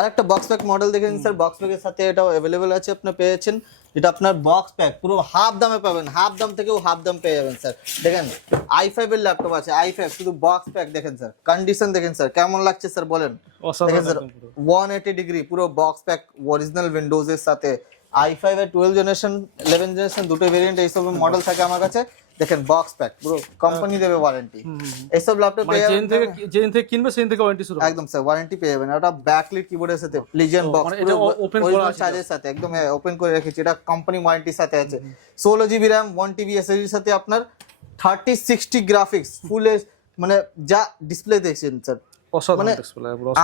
আর একটা box pack model দেখেন sir, box প্যাকের সাথে এটাও অ্যাভেলেবেল আছে, আপনি পেয়েছেন যেটা আপনার বক্স প্যাক পুরো হাফ দামে পাবেন, হাফ দাম থেকেও হাফ দাম পেয়ে যাবেন স্যার। দেখেন i5 এর ল্যাপটপ আছে, i5 শুধু বক্স প্যাক দেখেন স্যার, কন্ডিশন দেখেন স্যার কেমন লাগছে স্যার বলেন। দেখেন স্যার 180 ডিগ্রি পুরো বক্স প্যাক অরিজিনাল উইন্ডোজ এর সাথে, i5 এর 12 জেনারেশন 11 জেনারেশন দুটো ভেরিয়েন্ট এইসব মডেল থাকে আমার কাছে। দেখেন বক্স প্যাক পুরো কোম্পানি দেবে ওয়ারেন্টি, এইসব ল্যাপটপ পেয়ে যাবেন যেদিন থেকে কিনবে সেদিন থেকে ওয়ারেন্টি শুরু একদম স্যার, ওয়ারেন্টি পেয়ে যাবেন। ওটা ব্যাকলিট কিবোর্ডের সাথে লিজেন্ড বক্স এটা ওপেন করা আছে চার্জের সাথে একদম ওপেন করে রেখেছি, এটা কোম্পানি ওয়ারেন্টির সাথে আছে। 16 জিবি র্যাম 1 টিবি এসএসডি এর সাথে আপনার 3060 গ্রাফিক্স ফুল মানে যা ডিসপ্লে দেখছেন স্যার, মানে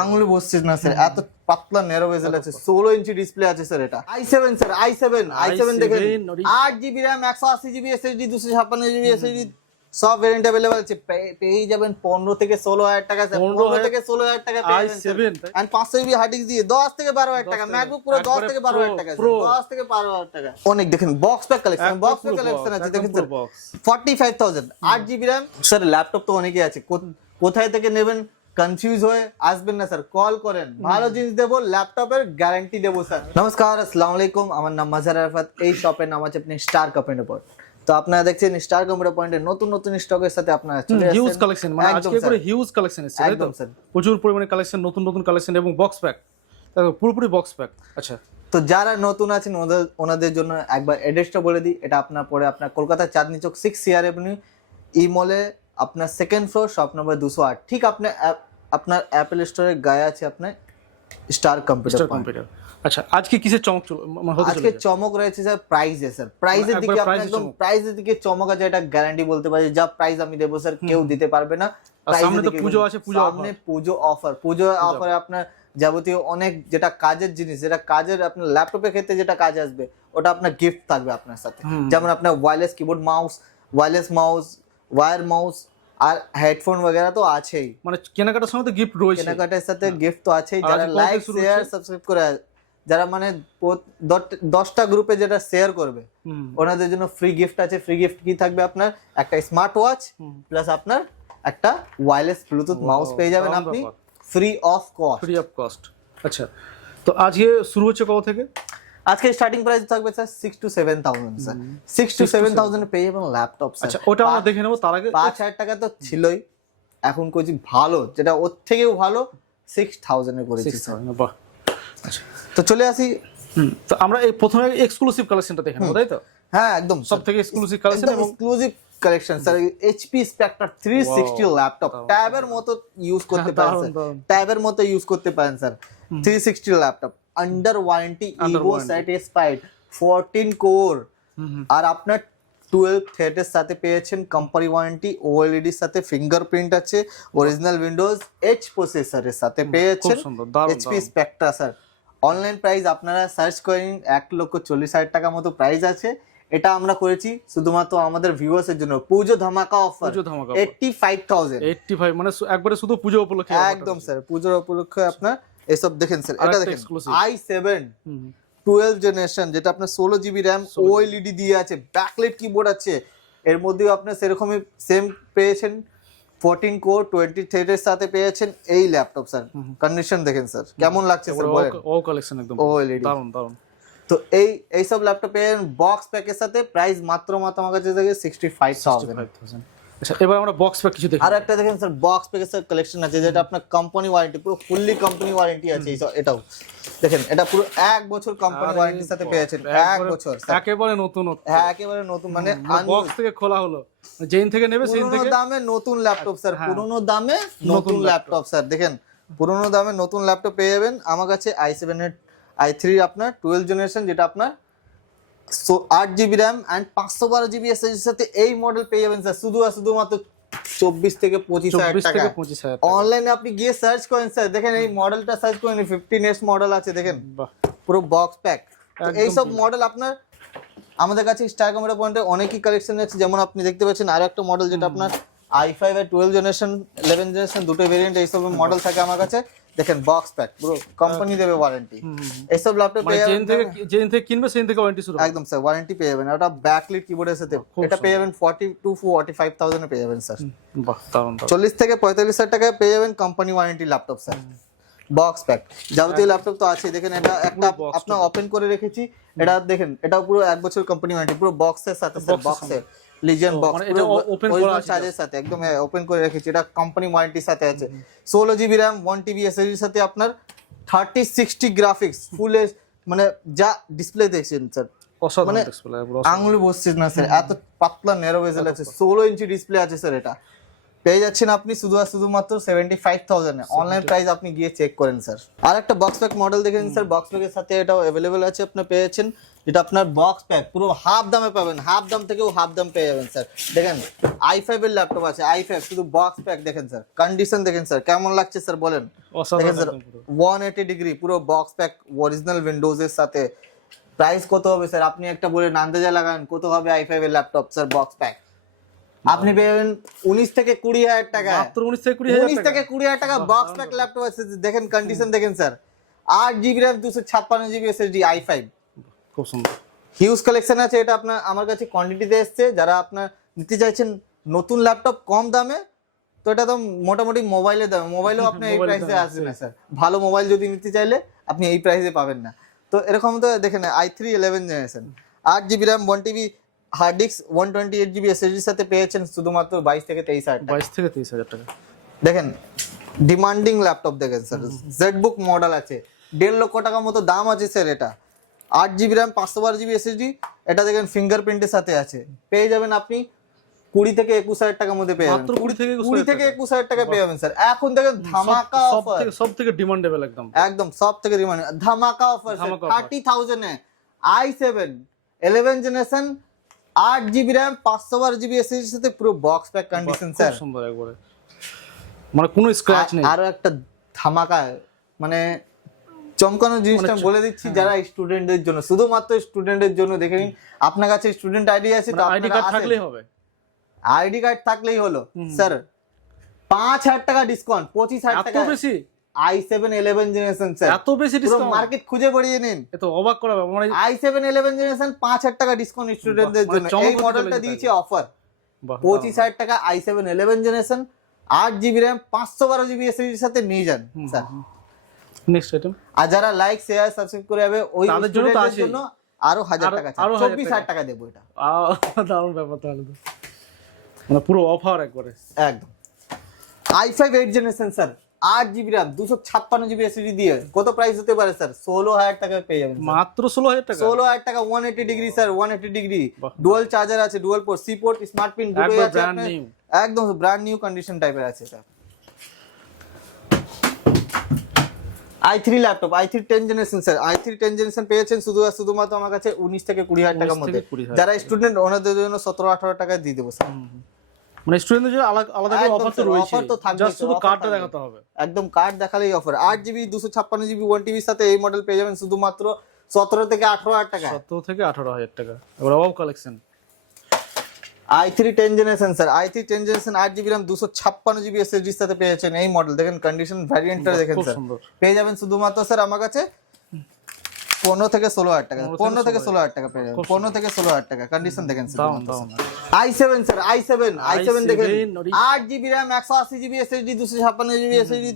আঙুলে বসছে না স্যার, এত পাতলা ন্যারো বেজেল আছে, 16 ইঞ্চি ডিসপ্লে আছে স্যার। এটা i7 স্যার, i7 দেখেন 8 GB RAM 180 GB SSD 256 GB SSD সব ভেরিয়েন্ট अवेलेबल আছে, পেয়ে যাবেন 15 থেকে 16 হাজার টাকা স্যার, 15 থেকে 16 হাজার টাকা পেয়ে যাবেন এন্ড 500 জিবি হার্ড ডিস্ক দিয়ে 10 থেকে 12 হাজার টাকা, ম্যাকবুক পুরো 10 থেকে 12 হাজার টাকা, 10 থেকে 12 হাজার টাকা অনেক। দেখেন box pack collection, box pack collection আছে দেখেন sir 45000 8 GB RAM sir. Laptop তো অনেকই আছে, কোথায় থেকে নেবেন কনফিউজ হয়ে আসবেন না স্যার, কল করেন, ভালো জিনিস দেবো, ল্যাপটপের গ্যারান্টি দেবো স্যার। নমস্কার, আসসালামু আলাইকুম, আমার নাম মাজার আরাফাত, এই শপের নাম আছে আপনি স্টার কম্পিউটার পয়েন্ট। তো আপনারা দেখছেন স্টার কম্পিউটার পয়েন্টের নতুন নতুন স্টকের সাথে আপনারা চলে আসছেন, হিউজ কালেকশন, মানে আজকে করে হিউজ কালেকশন এসেছে একদম স্যার, প্রচুর পরিমাণে কালেকশন, নতুন নতুন কালেকশন এবং বক্স প্যাক, পুরোপুরি বক্স প্যাক। আচ্ছা, তো যারা নতুন আছেন ওনাদের জন্য একবার অ্যাড্রেসটা বলে দিই, এটা আপনার পরে আপনার কলকাতা চাঁদনি চক 6 সিআর এভিনিউ ই মলে আপনার সেকেন্ড ফ্লোর শপ নম্বর 208, ঠিক আপনার অ্যাপল স্টোরের গায়ে আছে আপনার স্টার কম্পিউটার। আচ্ছা, আজকে কিসের চমক হতে চলেছে? আজকে চমক রয়েছে স্যার প্রাইসে স্যার, প্রাইসের দিকে আপনি একদম প্রাইসের দিকে চমক আছে, এটা গ্যারান্টি বলতে পারি, যা প্রাইস আমি দেবো স্যার কেউ দিতে পারবে না। সামনে তো পুজো আছে, সামনে পুজো অফারে আপনার যাবতীয় অনেক যেটা কাজের জিনিস, যেটা কাজের আপনার ল্যাপটপের ক্ষেত্রে যেটা কাজ আসবে ওটা আপনার গিফট থাকবে আপনার সাথে, যেমন আপনার wireless keyboard mouse, wireless mouse, wire mouse আর হেডফোন वगैरह তো আছেই, মানে কেনাকাটার সময় তো গিফট রয়েছে, কেনাকাটার সাথে গিফট তো আছেই। যারা লাইক শেয়ার সাবস্ক্রাইব করে, যারা মানে 10টা গ্রুপে যেটা শেয়ার করবে ওনাদের জন্য ফ্রি গিফট আছে। ফ্রি গিফট কি থাকবে আপনার? একটা স্মার্ট ওয়াচ প্লাস আপনার একটা ওয়্যারলেস ব্লুটুথ মাউস পেয়ে যাবেন আপনি ফ্রি অফ কস্ট। আচ্ছা, তো আজকে শুরু হচ্ছে কত থেকে? আজকে স্টার্টিং প্রাইস থাকবে স্যার 6 to 7000 স্যার, 6 to 7000 এ পেয়ে যাবেন ল্যাপটপ স্যার। আচ্ছা, ওটা আমরা দেখে নেব, তার আগে 5000 টাকা তো ছিলই, এখন কইছি ভালো যেটা ওর থেকেও ভালো 6000 এ করেছি স্যার। বাহ, আচ্ছা তো চলে আসি, তো আমরা এই প্রথমে এক্সক্লুসিভ কালেকশনটা দেখে নেব, তাই তো? হ্যাঁ একদম সব থেকে এক্সক্লুসিভ কালেকশন এবং exclusive collection sir. HP spectrum 360 laptop ট্যাবের মতো ইউজ করতে পারেন স্যার, ট্যাবের মতো ইউজ করতে পারেন sir. 360 laptop under warranty, evo satisfied 14 core, আর আপনার 12 থ্রেডের সাথে পেয়েছেন কোম্পানি ওয়ারেন্টি, ওএলইডি এর সাথে ফিঙ্গারপ্রিন্ট আছে, অরিজিনাল উইন্ডোজ এইচ প্রসেসরের সাথে পেয়েছেন HP Spectra sir. Online price আপনারা সার্চ করেন 1,40,000 টাকা মতো প্রাইস আছে, এটা আমরা করেছি শুধুমাত্র আমাদের ভিউয়ার্স এর জন্য পুজো ধামাকা অফার 85,000। 85 মানে একবারে শুধু পুজো উপলক্ষে একদম স্যার, পুজোর উপলক্ষে আপনার এসব দেখেন স্যার। এটা দেখেন i7 12 জেনারেশন, যেটা আপনার 16 জিবি র্যাম ওএলইডি দিয়ে আছে, ব্যাকলাইট কিবোর্ড আছে, এর মধ্যেও আপনার সেরকমই সেম পেয়েছেন 14 কোর 20 থ্রেডের সাথে পেয়েছেন এই ল্যাপটপ স্যার। কন্ডিশন দেখেন স্যার কেমন লাগছে স্যার বলেন, ও কালেকশন একদম দারুন দারুন। তো এইসব ল্যাপটপে বক্স প্যাকের সাথে প্রাইস মাত্র আমার কাছে থাকে 65,000। আচ্ছা, এবার আমরা বক্স প্যাক কিছু দেখি। আর একটা দেখেন স্যার বক্স প্যাকের সাথে কালেকশন আছে, যেটা আপনার কোম্পানি ওয়ারেন্টি, পুরো ফুললি কোম্পানি ওয়ারেন্টি আছে। এটাও দেখেন, এটা পুরো 1 বছর কোম্পানি ওয়ারেন্টির সাথে পেয়েছেন, 1 বছর একেবারে নতুন। হ্যাঁ একেবারে নতুন, মানে বক্স থেকে খোলা হলো, যেদিন থেকে নেবে সেদিন থেকে দামে নতুন ল্যাপটপ স্যার, পুরনো দামে নতুন ল্যাপটপ স্যার। দেখেন পুরনো দামে নতুন ল্যাপটপ পেয়ে যাবেন আমার কাছে। i7 এর i3 আপনার 12 জেনারেশন, যেটা আপনার 8 GB RAM and 512 GB SSD সাথে এই মডেল পেয়ে যাবেন স্যার শুধুমাত্র 24 থেকে 25,000 টাকা। অনলাইনে আপনি গিয়ে সার্চ করেন স্যার, দেখেন এই মডেলটা সার্চ করেন, 15s মডেল আছে দেখেন, পুরো বক্স প্যাক। এই সব মডেল আপনার আমাদের কাছে স্টার কম্পিউটার পয়েন্টে অনেকই কালেকশন আছে, যেমন আপনি দেখতে পাচ্ছেন আরো একটা মডেল, যেটা আপনার i5 এর 12 জেনারেশন 11 জেনারেশন দুটো ভেরিয়েন্ট এইসব মডেল থাকে আমার কাছে। দেখেন বক্স প্যাক পুরো কোম্পানি দেবে ওয়ারেন্টি, এইসব ল্যাপটপ পেয়ে যাবেন যেদিন থেকে কিনবে সেদিন থেকে ওয়ারেন্টি শুরু একদম স্যার, ওয়ারেন্টি পেয়ে যাবেন। ওটা ব্যাকলিট কিবোর্ডের সাথে এটা পেয়ে যাবেন 40 to 45,000 এ পেয়ে যাবেন স্যার। বাহ দারুন। 40 থেকে 45,000 টাকায় পেয়ে যাবেন company warranty laptop sir. Box pack যাবতীয় ল্যাপটপ তো আছে। দেখেন এটা একটা আপনার ওপেন করে রেখেছি, এটা দেখেন এটাও পুরো 1 বছর কোম্পানি ওয়ারেন্টি, পুরো বক্সের সাথে স্যার, বক্সের লিজেন্ড বক্স এটা ওপেন করা আছে চার্জের সাথে একদম ওপেন করে রেখেছি, এটা কোম্পানি ওয়ারেন্টির সাথে আছে। 16 জিবি র্যাম 1 টিবি এসএসডির সাথে আপনার 3060 গ্রাফিক্স ফুল মানে যা ডিসপ্লে দেখছেন স্যার, অসাধারণ ডিসপ্লে পুরো আঙুলে বসছে না স্যার, এত পাতলা ন্যারো বেজেল আছে, 16 ইঞ্চি ডিসপ্লে আছে স্যার। এটা পেয়ে যাচ্ছেন আপনি শুধুমাত্র 75,000 এ। অনলাইন প্রাইস আপনি গিয়ে চেক করেন স্যার। আর একটা বক্স প্যাক মডেল দেখেন স্যার, বক্স প্যাকের সাথে এটাও অ্যাভেলেবেল আছে, আপনি পেয়েছেন যেটা আপনার বক্স প্যাক পুরো হাফ দামে পাবেন, হাফ দাম থেকেও হাফ দাম পেয়ে যাবেন স্যার। দেখেন i5 এর ল্যাপটপ আছে, i5 শুধু বক্স প্যাক দেখেন স্যার, কন্ডিশন দেখেন স্যার কেমন লাগছে স্যার বলেন। দেখেন স্যার 180 ডিগ্রি পুরো বক্স প্যাক অরিজিনাল উইন্ডোজ এর সাথে। প্রাইস কত হবে স্যার আপনি একটা বলে আন্দাজা লাগান কত হবে i5 এর ল্যাপটপ স্যার বক্স প্যাক? আপনি পেবেন 19 থেকে 20,000 টাকা, মাত্র 19 থেকে 20,000 19 থেকে 20,000 টাকা বক্স প্যাক ল্যাপটপ আছে। দেখেন কন্ডিশন দেখেন sir, 8 GB RAM 256 GB SSD i5, খুব সুন্দর হিউজ কালেকশন আছে। এটা আপনার আমার কাছে কোয়ান্টিটিতে এসেছে, যারা আপনার নিতে চাইছেন নতুন ল্যাপটপ কম দামে, তো এটা তো মোটামুটি মোবাইলের দামে, মোবাইলও আপনি এই প্রাইসে আসবে না স্যার। ভালো মোবাইল যদি নিতে চাইলে আপনি এই প্রাইসে পাবেন না। তো এরকম তো দেখেন i3 11 generation 8 GB RAM 1 TB hard disk 128 GB এসএসডির সাথে পেয়েছেন শুধুমাত্র 22 থেকে 23,000 টাকা। 22 থেকে 23,000 টাকা। দেখেন ডিমান্ডিং ল্যাপটপ দেখেন স্যার, জেডবুক মডেল আছে, 1.5 লক্ষ টাকা মতো দাম আছে স্যার। এটা 8 জিবি র্যাম 512 জিবি এসএসডি, এটা দেখেন ফিঙ্গারপ্রিন্টের সাথে আছে, পেয়ে যাবেন আপনি 20 থেকে 21,000 টাকার মধ্যে পেয়ে যাবেন। মাত্র 20 থেকে 21,000 টাকা পেয়ে যাবেন স্যার। এখন দেখেন ধামাকা অফার, সব থেকে ডিমান্ডেবল একদম সব থেকে ডিমান্ড ধামাকা অফার 30,000 এ i7 11 generation 8 GB RAM 512 GB এসএসডির সাথে পুরো বক্স প্যাক কন্ডিশন স্যার, খুব সুন্দর একবারে, মানে কোনো স্ক্র্যাচ নেই। আরো একটা ধামাকা মানে চমকানো জিনিসটা বলে দিচ্ছি, যারা স্টুডেন্টদের জন্য, শুধুমাত্র স্টুডেন্টদের জন্য। দেখে নিন আপনার কাছে স্টুডেন্ট আইডি আছে তো, আইডি কার্ড থাকলেই হবে, আইডি কার্ড থাকলেই হলো স্যার। 5,000 টাকা ডিসকাউন্ট, 25,000 টাকা। এত বেশি? i7 11 জেনারেশন স্যার, এত বেশি ডিসকাউন্ট? মার্কেট খুঁজে বেরিয়ে নিন, এ তো অবাক করা ব্যাপার। মানে i7 11 জেনারেশন 5,000 টাকা ডিসকাউন্ট স্টুডেন্টদের জন্য। এই মডেলটা দিয়েছে অফার 25,000 টাকা, i7 11 generation 8 GB RAM 512 GB এসএসডির সাথে নিয়ে যান স্যার। নেক্সট আইটেম, আর যারা লাইক শেয়ার সাবস্ক্রাইব করে যাবে ওই তাদের জন্য তো আছে জন্য আরো 1000 টাকা, 24,000 টাকা দেবো। এটা দারুণ ব্যাপার তাহলে তো, মানে পুরো অফার একবারে একদম। i5 8 generation sir 8 GB RAM 256 GB SSD দিয়ে কত প্রাইস হতে পারে স্যার? 16,000 টাকায় পেয়ে যাবেন মাত্র 16,000 টাকা। 16,000 টাকা 180 degree sir, 180 degree dual charger আছে, dual port, C port, smart pin দুটোই আছে, একদম ব্র্যান্ড নিউ কন্ডিশন টাইপের আছে এটা। i3 laptop i3 10 generation sir, i3 10 generation পেয়েছেন শুধুমাত্র আমার কাছে 19 থেকে 20,000 টাকার মধ্যে। যারা স্টুডেন্ট ওনাদের জন্য 17-18 টাকায় দিয়ে দেবো স্যার। মানে স্টুডেন্টদের জন্য আলাদা করে অফার তো রয়েছে, অফার তো থাকবে, জাস্ট শুধু কার্ডটা দেখাতে হবে, একদম কার্ড দেখালেই অফার। 8 জিবি 256 জিবি 1 টিবির সাথে এই মডেল পেয়ে যাবেন শুধুমাত্র 17 থেকে 18,000 টাকা। 17 থেকে 18,000 টাকা। এবার of collection i3 10 generation sir, i3 10 generation 8 GB RAM 256 GB SSD এর সাথে পেয়েছেন এই মডেল। দেখেন কন্ডিশন ভ্যারিয়েন্টটা দেখেন স্যার, পেয়ে যাবেন শুধুমাত্র স্যার আমার কাছে 15 থেকে 16,000 টাকা, 15 থেকে 16,000 টাকা পেয়ে যাবেন, 15 থেকে 16,000 টাকা। কন্ডিশন দেখেন স্যার। i7 স্যার, i7 দেখেন 8 GB RAM 180 GB SSD 256 GB SSD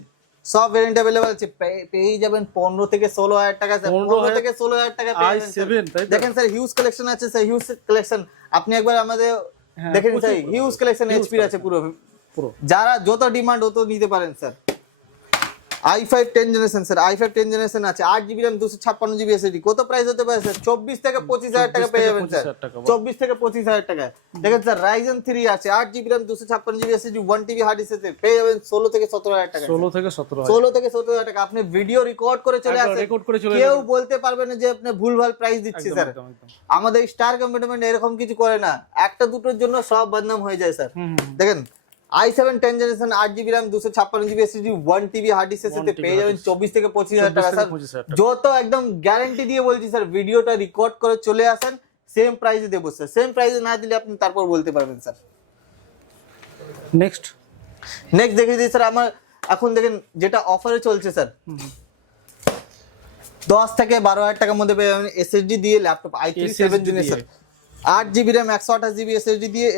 সব ভেরিয়েন্ট अवेलेबल আছে, পেয়ে যাবেন 15 থেকে 16,000 টাকা স্যার, 15 থেকে 16,000 টাকা পেয়ে যাবেন। দেখেন স্যার হিউজ কালেকশন আছে স্যার, হিউজ কালেকশন। আপনি একবার আমাদের দেখেন স্যার, হিউজ কালেকশন এইচপি আছে পুরো, যারা যত ডিমান্ড তত নিতে পারেন sir. i5 10 generation sir, i5 10 generation আছে 8 জিবি র্যাম 256 জিবি এসএসডি, কত প্রাইস হতে পারে স্যার? 24 থেকে 25,000 টাকা পেয়ে যাবেন স্যার, 24 থেকে 25,000 টাকা। দেখেন স্যার Ryzen 3 আছে 8 GB RAM 256 GB SSD 1 TB hard disk আছে, পেয়ে যাবেন 16 থেকে 17,000 টাকা। 16 থেকে 17,000, 16 থেকে 17,000 টাকা। আপনি ভিডিও রেকর্ড করে চলে আসেন, কেউ বলতে পারবে না যে আপনি ভুলভাল প্রাইস দিচ্ছি স্যার। আমাদের স্টার কম্পিউটার এরকম কিছু করে না, একটা দুটোর জন্য সব বদনাম হয়ে যায় স্যার। দেখেন i7 10 generation 8 GB RAM 256 GB SSD 1 TB hard ডিস্কের সাথে পেয়ে যাবেন 24 থেকে 25,000 টাকা স্যার। যত একদম গ্যারান্টি দিয়ে বলছি স্যার, ভিডিওটা রেকর্ড করে চলে আসেন, সেম প্রাইসে দেবো স্যার। সেম প্রাইসে না দিলে আপনি তারপর বলতে পারবেন স্যার। নেক্সট দেখিয়ে দিই স্যার, আমার এখন দেখেন যেটা অফারে চলছে স্যার, 10 থেকে 12,000 টাকার মধ্যে পেয়ে যাবেন এসএসডি দিয়ে laptop i3 7 generation 8 GB RAM 128 GB SSD দিয়ে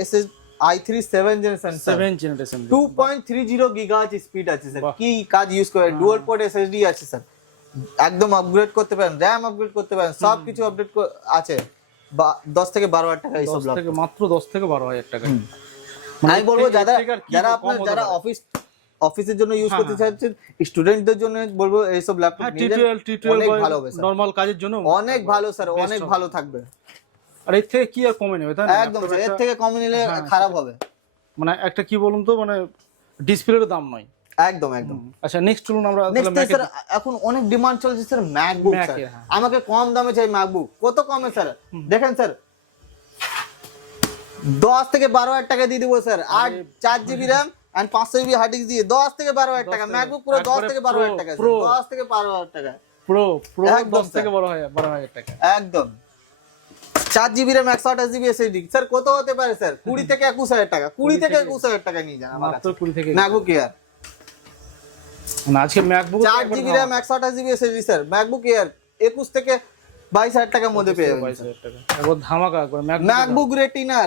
i3 7 generation 7 generation 2.30 gigahertz speed আছে স্যার কি কাজ ইউজ করে ডুয়াল পোর্ট এসএসডি আছে স্যার একদম আপগ্রেড করতে পারেন র‍্যাম আপগ্রেড করতে পারেন সব কিছু আপডেট আছে 10 থেকে 12 হাজার টাকা এই সব 10 থেকে মাত্র 10 থেকে 12,000 টাকা আমি বলবো যারা অফিসের জন্য ইউজ করতে চাচ্ছেন স্টুডেন্টদের জন্য বলবো এইসব ল্যাপটপ অনেক ভালো হবে নরমাল কাজের জন্য অনেক ভালো স্যার অনেক ভালো থাকবে আর এর থেকে কি আর কমে নেবে তাই না একদম এর থেকে কমে নিলে খারাপ হবে মানে একটা কি বলুন তো মানে ডিসপ্লের দাম নয় একদম একদম আচ্ছা নেক্সট চলুন আমরা স্যার এখন অনেক ডিমান্ড চলছে স্যার ম্যাকবুক স্যার আমাকে কম দামে চাই ম্যাকবুক কত কমে স্যার দেখেন স্যার 10 থেকে 12,000 টাকা দিয়ে দিব sir 8 GB RAM and 500 GB hard disk দিয়ে 10 থেকে 12,000 টাকা ম্যাকবুক পুরো 10 থেকে 12,000 টাকা 10 থেকে 12,000 টাকা প্রো 10 থেকে 12,000 টাকা একদম 4 GB RAM 128 GB SSD sir কত হতে পারে স্যার 20 থেকে 21,000 টাকা 20 থেকে 21,000 টাকা নিয়ে যান আমার মাত্র 20 থেকে ম্যাকবুক এয়ার না আজকে MacBook 4 GB RAM 128 GB SSD sir MacBook air 21 থেকে 22,000 টাকার মধ্যে পেয়ে যাবেন 22,000 টাকা একবার ধামাকা করে ম্যাকবুক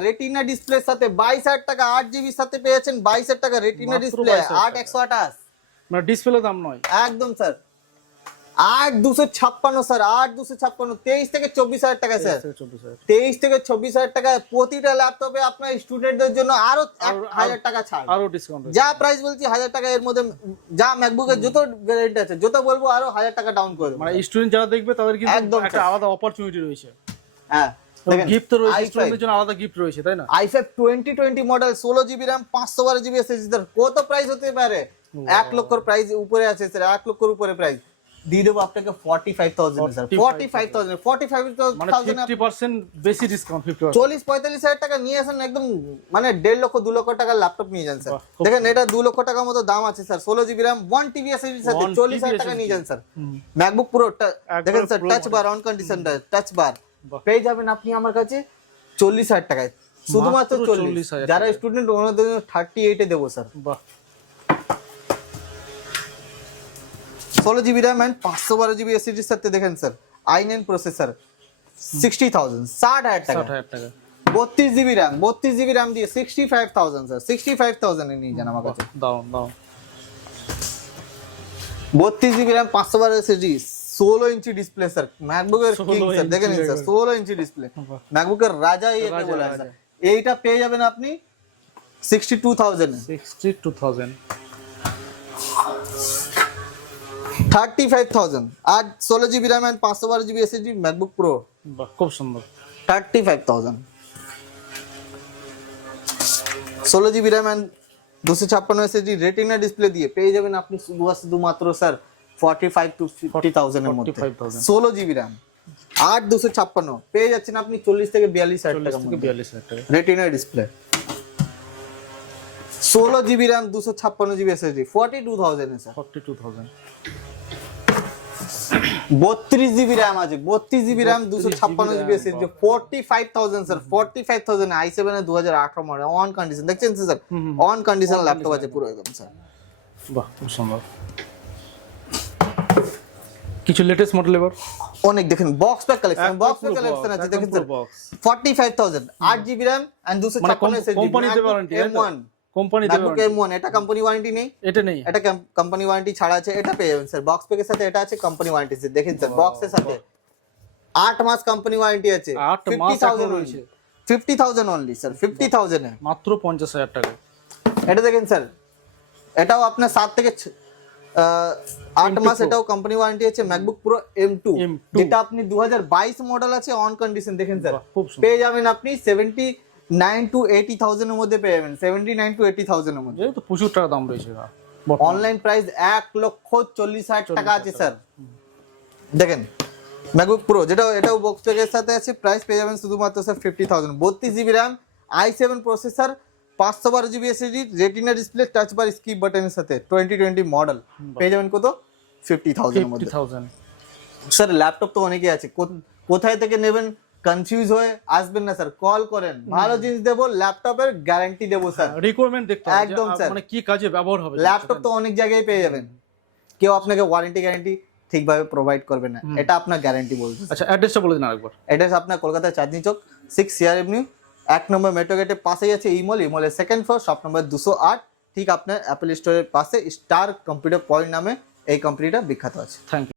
রেটিনা ডিসপ্লের সাথে 22,000 টাকা 8 জিবি সাথে পেয়েছেন 22,000 টাকা রেটিনা ডিসপ্লে 8 128 মানে ডিসপ্লে দাম নয় একদম স্যার 8,256 স্যার 8,256 23 থেকে 24,000 টাকা স্যার 23 থেকে 24,000 টাকা প্রতিটা ল্যাপটপে আপনার স্টুডেন্টদের জন্য আরো 1,000 টাকা ছাড় আরো ডিসকাউন্ট যা প্রাইস বলছি 1,000 টাকা এর মধ্যে যা ম্যাকবুকের যত ভ্যারিয়েন্ট আছে যত বলবো আরো 1,000 টাকা ডাউন করে দেব মানে স্টুডেন্ট যারা দেখবে তাদের কিন্তু একটা আলাদা অপরচুনিটি রয়েছে হ্যাঁ গিফট তো রয়েছে স্টুডেন্টদের জন্য আলাদা গিফট রয়েছে তাই না i5 2020 model 16 GB RAM 512 GB SSD sir কত প্রাইস হতে পারে 1 লক্ষর প্রাইস উপরে আছে স্যার 1 লক্ষর উপরে প্রাইস দিয়ে দেবো আপনাকে 45,000 স্যার 45,000 45,000 মানে 50% বেশি ডিসকাউন্ট 50% 40-45,000 টাকা নিয়ে আসেন একদম মানে 1.5 লক্ষ 2 লক্ষ টাকার ল্যাপটপ নিয়ে যান স্যার দেখেন এটা 2 লক্ষ টাকার মতো দাম আছে sir 16 GB RAM 1 TB SSD সাথে 40,000 টাকা নিয়ে যান স্যার ম্যাকবুক প্রো দেখেন sir touch bar on condition touch বার পেয়ে যাবেন আপনি আমার কাছে 40,000 টাকায় শুধুমাত্র 40,000 যারা স্টুডেন্ট ওনাদের জন্য 38 এ দেবো স্যার বাহ 16 GB RAM and 512 GB SSD এর সাথে দেখেন স্যার i9 প্রসেসর 60,000 60,000 টাকা 60,000 টাকা 32 জিবি র‍্যাম দিয়ে 65,000 স্যার 65,000 এ নিয়ে যান আমার কাছে দাও 32 GB RAM 512 SSD 16 inch display sir ম্যাকবুকের king sir দেখেন স্যার 16 ইঞ্চি ডিসপ্লে ম্যাকবুকের রাজা একে বলা হয় স্যার এইটা পেয়ে যাবেন আপনি 62,000 এ 62,000 35,000 আর 16 GB RAM and 512 GB SSD MacBook Pro বাহ খুব সুন্দর 35,000 16 GB RAM and 256 SSD retina display দিয়ে পেয়ে যাবেন আপনি শুধুমাত্র স্যার 45 to 50,000 এর মধ্যে 16 জিবি র‍্যাম 8 256 পেয়ে যাচ্ছেন আপনি 40 থেকে 42,000 টাকার মধ্যে 42,000 টাকা retina display 16 GB RAM 256 GB SSD 42,000 এ স্যার 42,000 32 জিবি র‍্যাম আছে 32 GB RAM 256 GB SSD 45,000 sir 45,000 i7 এর 2018 মডেল অন কন্ডিশন দেখছেন স্যার অন কন্ডিশন ল্যাপটপ আছে পুরো একদম স্যার বাহ খুব সুন্দর কিছু লেটেস্ট মডেল এবার অনেক দেখেন বক্স প্যাক কালেকশন আছে দেখেন sir 45,000 8 GB RAM and 256 SSD কোম্পানিতে ওয়ারেন্টি M1 কোম্পানিতে M1 এটা কোম্পানি ওয়ারেন্টি নেই এটা নেই এটা কোম্পানি ওয়ারেন্টি ছাড়া আছে এটা পেয়ে যাবেন স্যার বক্স প্যাকের সাথে এটা আছে কোম্পানি ওয়ারেন্টি আছে দেখেন স্যার বক্সের সাথে 8 মাস কোম্পানি ওয়ারেন্টি আছে 8 মাস রয়েছে 50,000 অনলি স্যার 50,000 এ মাত্র 50,000 টাকা এটা দেখেন স্যার এটাও আপনার 7 থেকে 8 মাস এটাও কোম্পানি ওয়ারেন্টি আছে ম্যাকবুক প্রো M2 যেটা আপনি 2022 মডেল আছে অন কন্ডিশন দেখেন স্যার পেয়ে যাবেন আপনি 79 to 80,000 এর মধ্যে পেয়ে যাবেন 79 to 80,000 এর মধ্যে এই তো প্রচুর টাকা দাম রয়েছে অনলাইন প্রাইস 1,40,000 টাকা আছে স্যার দেখেন ম্যাকবুক প্রো যেটা এটাও বক্স প্যাকের সাথে আছে প্রাইস পেয়ে যাবেন শুধুমাত্র sir 50,000 32 GB RAM i7 processor 512 GB SSD retina display touch বার স্কিপ বাটনের সাথে 2020 মডেল পেয়ে যাবেন কত 50,000 এর মধ্যে 50,000 স্যার ল্যাপটপ তো অনেকই আছে কোথায় থেকে নেবেন কনফিউজ হয়ে আসবেন না স্যার কল করেন ভালো জিনিস দেবো ল্যাপটপের গ্যারান্টি দেবো স্যার রিকোয়ারমেন্ট দেখতে হবে একদম স্যার মানে কি কাজে ব্যবহার হবে ল্যাপটপ তো অনেক জায়গায় পেয়ে যাবেন কেউ আপনাকে ওয়ারেন্টি গ্যারান্টি ঠিকভাবে প্রোভাইড করবে না এটা আপনার গ্যারান্টি বলছে আচ্ছা অ্যাড্রেসটা বলে দিন আরেকবার অ্যাড্রেস আপনার কলকাতা চাঁদনি চক 6 সিআর এভিনিউ 1 নম্বর মেট্রো গেটের পাশেই আছে ইমল, ইমলের সেকেন্ড ফ্লোর, শপ নম্বর 208, ঠিক আপনার অ্যাপেল স্টোরের পাশে স্টার কম্পিউটার পয়েন্ট নামে এই কোম্পানিটা বিখ্যাত আছে। Thank you.